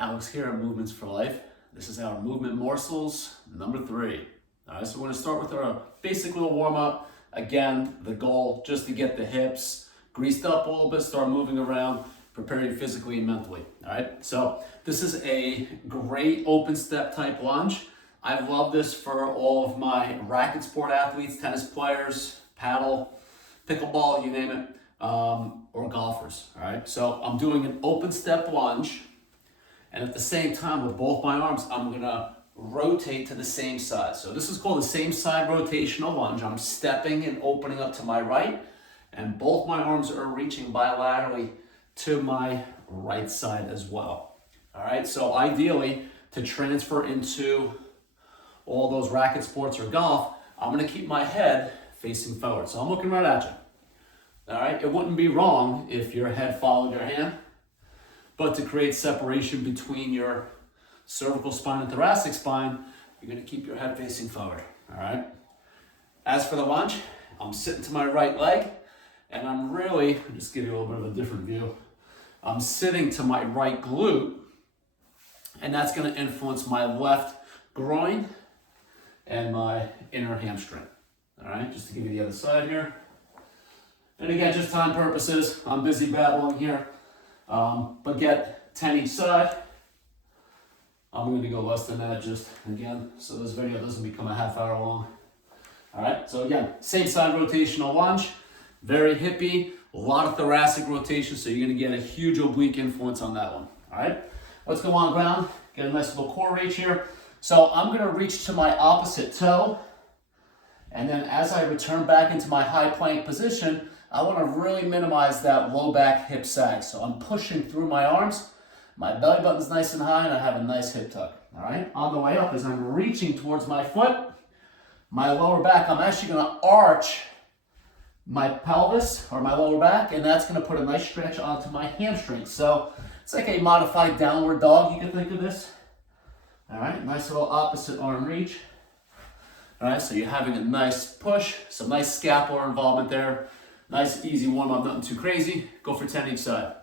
Alex here at Movements for Life. This is our movement morsels number 3. All right, so we're going to start with our basic little warm up. Again, the goal just to get the hips greased up a little bit, start moving around, prepare you physically and mentally. All right, so this is a great open step type lunge. I love this for all of my racket sport athletes, tennis players, paddle, pickleball, you name it, or golfers. All right, so I'm doing an open step lunge. And at the same time, with both my arms, I'm gonna rotate to the same side. So this is called the same side rotational lunge. I'm stepping and opening up to my right, and both my arms are reaching bilaterally to my right side as well. All right, so ideally, to transfer into all those racket sports or golf, I'm gonna keep my head facing forward. So I'm looking right at you. All right, it wouldn't be wrong if your head followed your hand, but to create separation between your cervical spine and thoracic spine, you're gonna keep your head facing forward, all right? As for the lunge, I'm sitting to my right leg, and I'll just give you a little bit of a different view. I'm sitting to my right glute, and that's gonna influence my left groin and my inner hamstring, all right? Just to give you the other side here. And again, just time purposes, I'm busy babbling here. But get 10 each side. I'm going to go less than that just again, so this video doesn't become a half hour long. All right, so again, same side rotational lunge, very hippie, a lot of thoracic rotation, so you're going to get a huge oblique influence on that one. All right, let's go on ground, get a nice little core reach here. So I'm going to reach to my opposite toe, and then as I return back into my high plank position, I want to really minimize that low back hip sag. So I'm pushing through my arms. My belly button's nice and high, and I have a nice hip tuck. All right. On the way up, as I'm reaching towards my foot, my lower back, I'm actually going to arch my pelvis or my lower back, and that's going to put a nice stretch onto my hamstrings. So it's like a modified downward dog. You can think of this. All right. Nice little opposite arm reach. All right. So you're having a nice push, some nice scapular involvement there. Nice, easy warm-up, nothing too crazy. Go for 10 each side.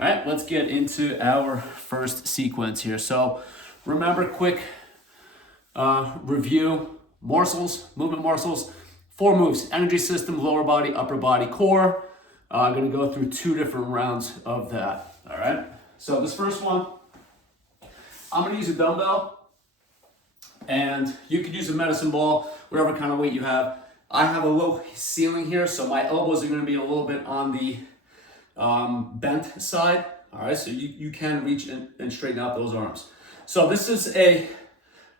All right, let's get into our first sequence here. So remember, quick review, morsels, movement morsels, 4 moves, energy system, lower body, upper body, core. I'm gonna go through 2 different rounds of that, all right? So this first one, I'm gonna use a dumbbell, and you could use a medicine ball, whatever kind of weight you have. I have a low ceiling here, so my elbows are going to be a little bit on the bent side. All right, so you can reach and straighten out those arms. So this is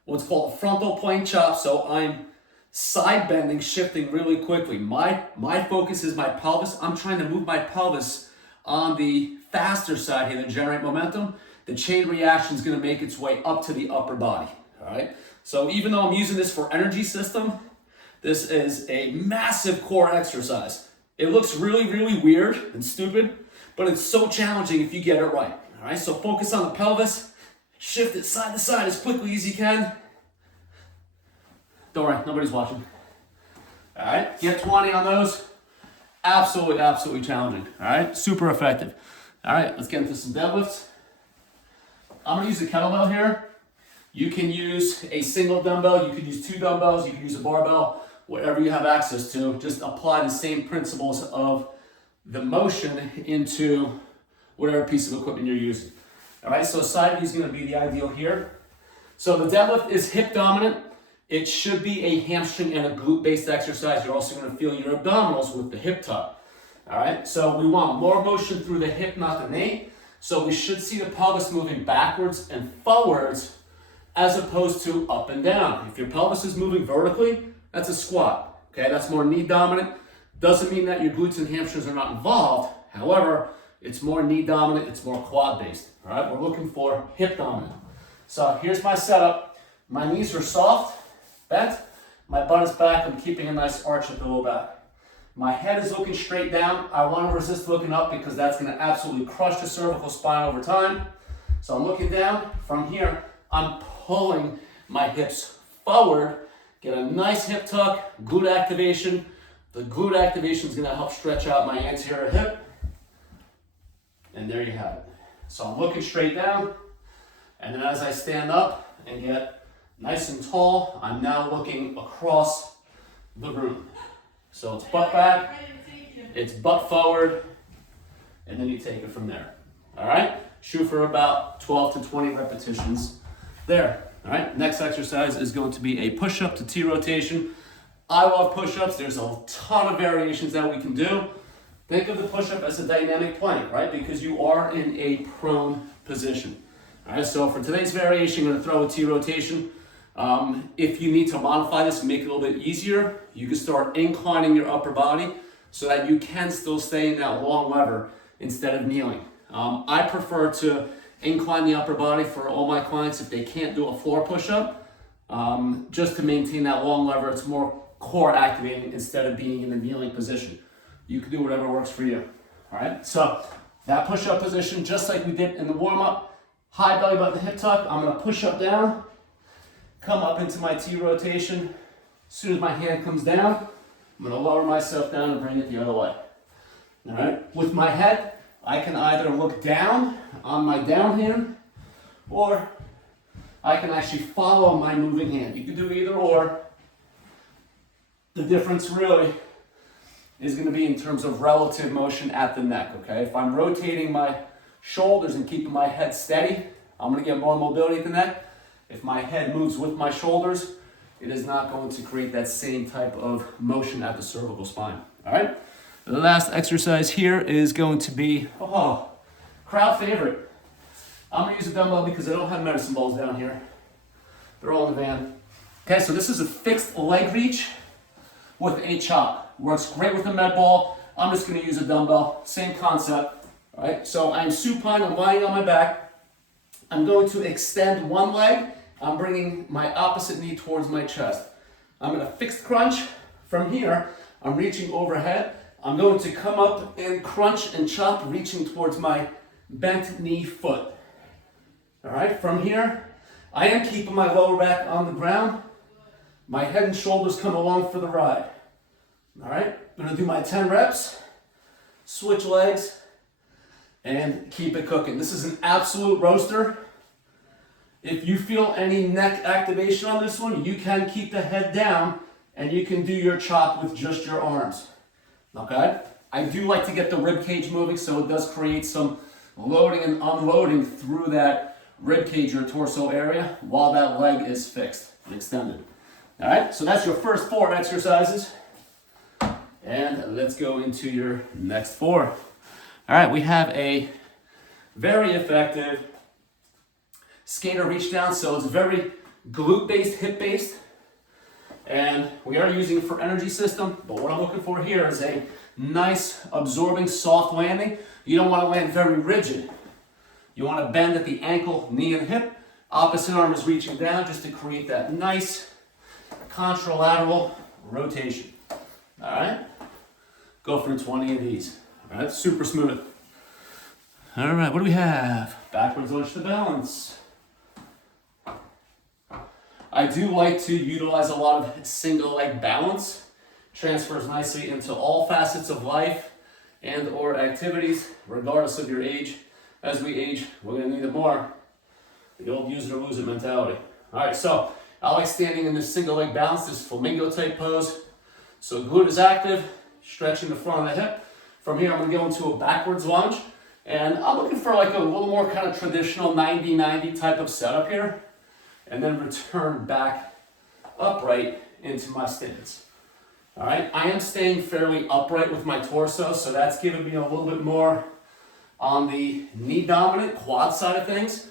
what's called a frontal plane chop. So I'm side bending, shifting really quickly. My focus is my pelvis. I'm trying to move my pelvis on the faster side here to generate momentum. The chain reaction is going to make its way up to the upper body. All right, so even though I'm using this for energy system, this is a massive core exercise. It looks really, really weird and stupid, but it's so challenging if you get it right. All right, so focus on the pelvis, shift it side to side as quickly as you can. Don't worry, nobody's watching. All right, get 20 on those. Absolutely, absolutely challenging. All right, super effective. All right, let's get into some deadlifts. I'm gonna use the kettlebell here. You can use a single dumbbell, you could use 2 dumbbells, you can use a barbell, whatever you have access to. Just apply the same principles of the motion into whatever piece of equipment you're using. All right, so side view is going to be the ideal here. So the deadlift is hip dominant. It should be a hamstring and a glute based exercise. You're also going to feel your abdominals with the hip tuck. All right, so we want more motion through the hip, not the knee. So we should see the pelvis moving backwards and forwards as opposed to up and down. If your pelvis is moving vertically, that's a squat, okay? That's more knee dominant. Doesn't mean that your glutes and hamstrings are not involved. However, it's more knee dominant, it's more quad based, all right? We're looking for hip dominant. So here's my setup. My knees are soft, bent. My butt is back. I'm keeping a nice arch at the low back. My head is looking straight down. I want to resist looking up because that's going to absolutely crush the cervical spine over time. So I'm looking down. From here, I'm pulling my hips forward. Get a nice hip tuck, glute activation. The glute activation is going to help stretch out my anterior hip. And there you have it. So I'm looking straight down. And then as I stand up and get nice and tall, I'm now looking across the room. So it's butt back, it's butt forward, and then you take it from there. All right? Shoot for about 12 to 20 repetitions there. All right? Next exercise is going to be a push-up to T rotation. I love push-ups. There's a ton of variations that we can do. Think of the push-up as a dynamic plank, right? Because you are in a prone position. All right, so for today's variation, I'm going to throw a T rotation. If you need to modify this and make it a little bit easier, you can start inclining your upper body so that you can still stay in that long lever instead of kneeling. I prefer to incline the upper body for all my clients if they can't do a floor push-up, just to maintain that long lever. It's more core activating instead of being in the kneeling position. You can do whatever works for you. All right, so that push-up position, just like we did in the warm-up, high belly button hip tuck, I'm gonna push up down, come up into my T rotation. As soon as my hand comes down, I'm gonna lower myself down and bring it the other way. All right, with my head, I can either look down on my down hand, or I can actually follow my moving hand. You can do either or. The difference really is going to be in terms of relative motion at the neck, okay? If I'm rotating my shoulders and keeping my head steady, I'm going to get more mobility at the neck. If my head moves with my shoulders, it is not going to create that same type of motion at the cervical spine, all right? The last exercise here is going to be, crowd favorite. I'm going to use a dumbbell because I don't have medicine balls down here. They're all in the van. Okay, so this is a fixed leg reach with a chop. Works great with a med ball. I'm just going to use a dumbbell. Same concept. All right, so I'm supine. I'm lying on my back. I'm going to extend one leg. I'm bringing my opposite knee towards my chest. I'm in a fixed crunch. From here, I'm reaching overhead. I'm going to come up and crunch and chop, reaching towards my bent knee foot. All right, from here, I am keeping my lower back on the ground. My head and shoulders come along for the ride. All right, I'm gonna do my 10 reps, switch legs, and keep it cooking. This is an absolute roaster. If you feel any neck activation on this one, you can keep the head down and you can do your chop with just your arms. Okay? I do like to get the rib cage moving, so it does create some loading and unloading through that rib cage or torso area while that leg is fixed and extended. All right, so that's your first 4 exercises. And let's go into your next 4. All right, we have a very effective skater reach down. So it's very glute-based, hip-based. And we are using it for energy system, but what I'm looking for here is a nice, absorbing, soft landing. You don't want to land very rigid. You want to bend at the ankle, knee, and hip. Opposite arm is reaching down just to create that nice contralateral rotation. All right? Go for 20 of these. All right? Super smooth. All right, what do we have? Backwards lunge to balance. I do like to utilize a lot of single leg balance. Transfers nicely into all facets of life and or activities, regardless of your age. As we age, we're gonna need it more. The old use it or lose it mentality. All right, so I like standing in this single leg balance, this flamingo type pose. So glute is active, stretching the front of the hip. From here, I'm gonna go into a backwards lunge. And I'm looking for like a little more kind of traditional 90-90 type of setup here. And then return back upright into my stance. All right, I am staying fairly upright with my torso, so that's giving me a little bit more on the knee dominant quad side of things.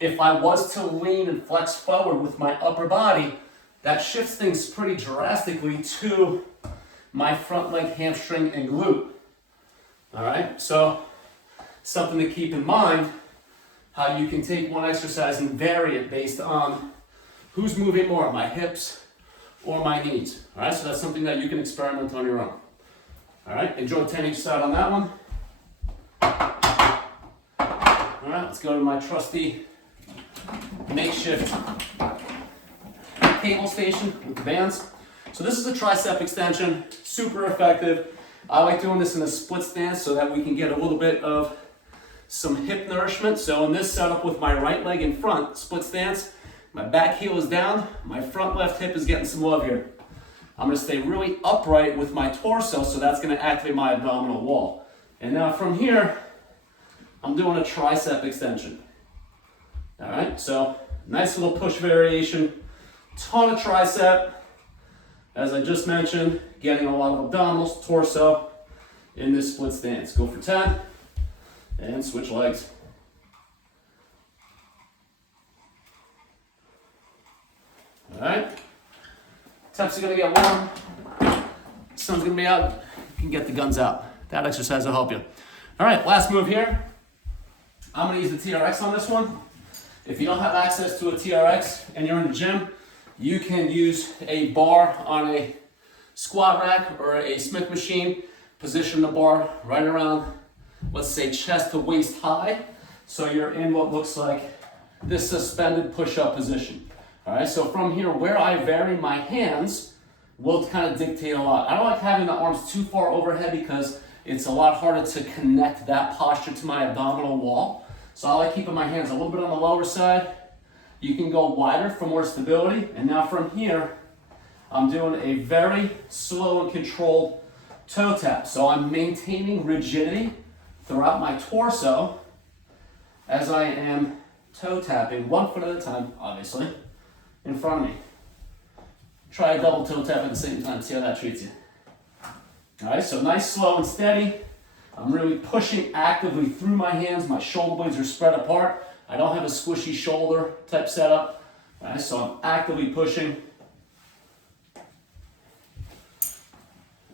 If I was to lean and flex forward with my upper body, that shifts things pretty drastically to my front leg, hamstring, and glute. All right, so something to keep in mind, how you can take one exercise and vary it based on who's moving more, my hips or my knees. All right, so that's something that you can experiment on your own. All right, enjoy 10 each side on that one. All right, let's go to my trusty makeshift cable station with the bands. So this is a tricep extension, super effective. I like doing this in a split stance so that we can get a little bit of some hip nourishment. So in this setup with my right leg in front, split stance, my back heel is down, my front left hip is getting some love here. I'm gonna stay really upright with my torso, so that's gonna activate my abdominal wall. And now from here, I'm doing a tricep extension. All right, so nice little push variation, ton of tricep. As I just mentioned, getting a lot of abdominals, torso in this split stance. Go for 10 and switch legs. All right, temps are gonna get warm, sun's gonna be out, you can get the guns out. That exercise will help you. All right, last move here. I'm gonna use the TRX on this one. If you don't have access to a TRX and you're in the gym, you can use a bar on a squat rack or a Smith machine. Position the bar right around, let's say chest to waist high. So you're in what looks like this suspended push-up position. All right, so from here, where I vary my hands will kind of dictate a lot. I don't like having the arms too far overhead because it's a lot harder to connect that posture to my abdominal wall. So I like keeping my hands a little bit on the lower side. You can go wider for more stability. And now from here, I'm doing a very slow and controlled toe tap. So I'm maintaining rigidity throughout my torso as I am toe tapping, 1 foot at a time, obviously, in front of me. Try a double toe tap at the same time, see how that treats you. All right, so nice, slow, and steady. I'm really pushing actively through my hands. My shoulder blades are spread apart. I don't have a squishy shoulder type setup. All right, so I'm actively pushing.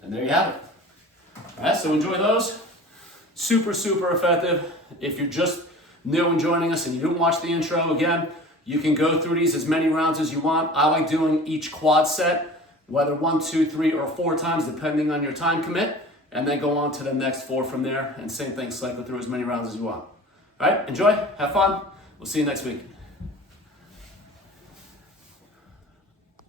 And there you have it. All right, so enjoy those. Super, super effective. If you're just new and joining us and you didn't watch the intro, again, you can go through these as many rounds as you want. I like doing each quad set, whether 1, 2, 3, or 4 times, depending on your time commit, and then go on to the next 4 from there. And same thing, cycle through as many rounds as you want. All right, enjoy, have fun. We'll see you next week.